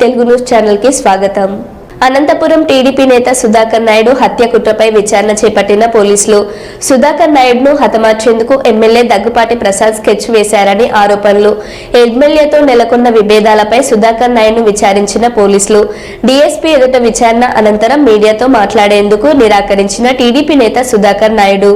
Telugu news channel కి స్వాగతం. Anantapuram TDP నేత సుధాకర్ నాయుడు హత్య కుట్రపై విచారణ చేపట్టిన పోలీసులు సుధాకర్ నాయుడును హతమార్చేందుకు ఎమ్మెల్యే దగ్గుపాటి ప్రసాద్ స్కెచ్ వేశారని ఆరోపణలు. ఎమ్మెల్యేతో నెలకొన్న విభేదాలపై సుధాకర్ నాయుడును విచారించిన పోలీసులు డీఎస్పీ ఎదుట విచారణ అనంతరం మీడియాతో మాట్లాడేందుకు నిరాకరించిన టీడీపీ నేత సుధాకర్ నాయుడు.